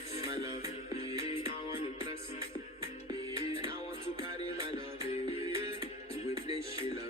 flex my love. I want to press. And I want to carry my love to a place she loves.